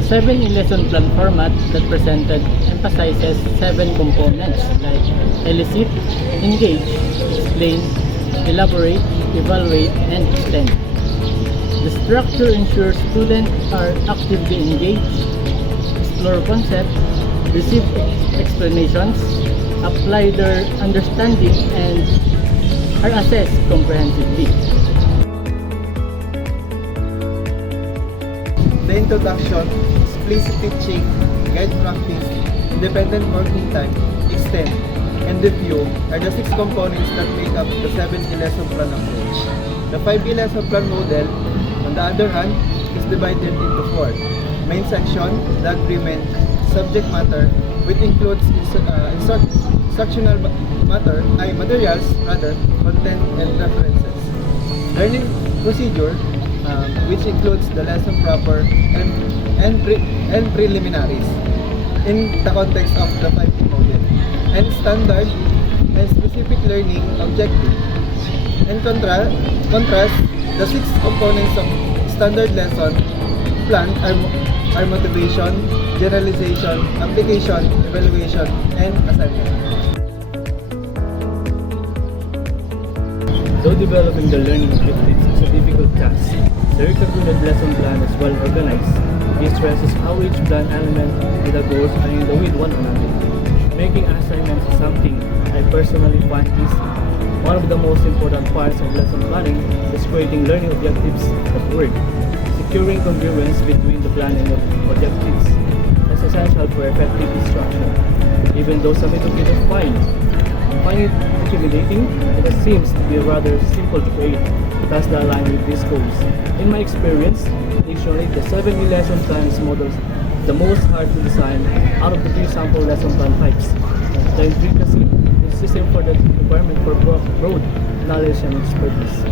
The 7 lesson plan format that presented emphasizes 7 components like elicit, engage, explain, elaborate, evaluate, and extend. The structure ensures students are actively engaged, explore concepts, receive explanations, apply their understanding, and are assessed comprehensively. The introduction, explicit teaching, guide practice, independent working time, extend, and review are the 6 components that make up the 7 lesson plan approach. The 5 lesson plan model, on the other hand, is divided into 4. Main section, the agreement, subject matter, which includes instructional materials, content and references. Learning procedure, which includes the lesson proper and preliminaries in the context of the 5P model, and standard and specific learning objective. In contrast, the 6 components of standard lesson plan are motivation, generalization, application, evaluation, and assignment. Though developing the learning objectives is a difficult task, the recommended lesson plan is well organized. It stresses how each plan element and the goals are in the with one another. Making assignments is something I personally find easy. One of the most important parts of lesson planning is creating learning objectives that work. Securing congruence between the plan and the objectives is essential for effective instruction. Even though some it is fine, I find it intimidating and it seems to be rather simple to create, thus the align with these goals. In my experience, additionally, the 7 lesson plans models the most hard to design out of the 3 sample lesson plan types. The intricacy is system for the requirement for broad knowledge and expertise,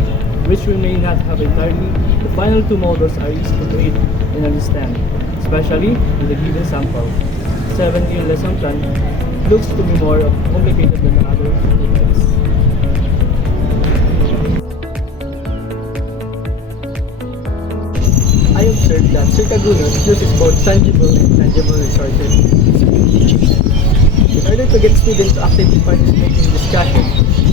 which we may not have entirely. The final 2 models are easy to create and understand, especially with a given sample. 7 lesson plan looks to be more complicated than the other 2 types. I observed that Circagunos uses both tangible and intangible resources in teaching methods. In order to get students to actively participate in discussion,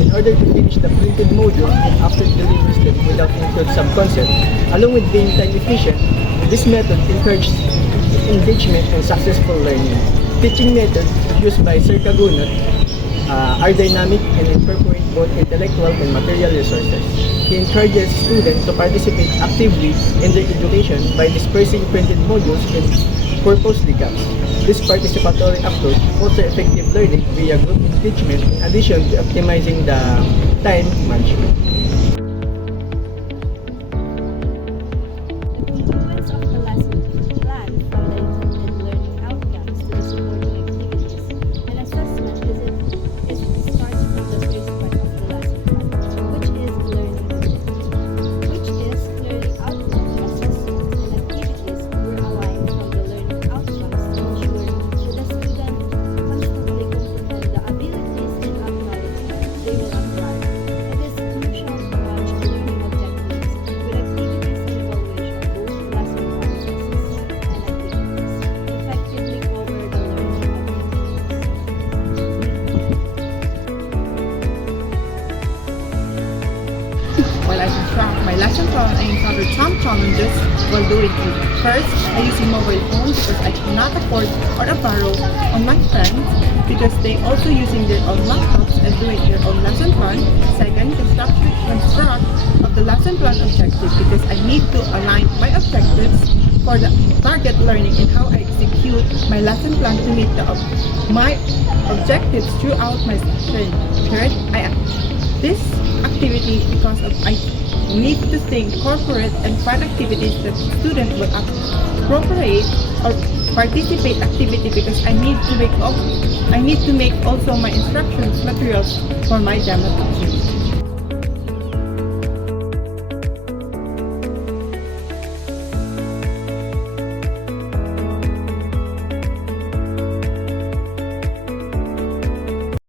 in order to finish the printed module and after delivers them without include some concept, along with being time efficient, this method encourages engagement and successful learning. Teaching methods used by Circagunos are dynamic and incorporate both intellectual and material resources. He encourages students to participate actively in their education by dispersing printed modules in purposely gaps. This participatory approach fosters effective learning via group engagement in addition to optimizing the time management. Influence of the lesson plan from the intended learning outcomes to the supporting activities and assessment is it starts from the first part of the lesson plan, which is learning objectives, which is learning outcomes, assessments, and activities were aligned from the learning outcomes to ensure that the student constantly comprehend the abilities and acknowledgement they will apply. It is crucial to match the learning objectives with activities and evaluation, both lesson processes and activities, effectively cover the learning objectives. While I construct my lesson plan, I encountered some challenges while doing it. First, I use a mobile phone because I cannot afford or borrow on my friends because they also using their own laptops and doing their own lesson plan. Second, construct of the lesson plan objective because I need to align my objectives for the target learning and how I execute my lesson plan to meet my objectives throughout my session. Third, this activity because of I need to think corporate and fun activities that students will appropriate or participate activity because I need to make also my instructions materials for my demo teaching.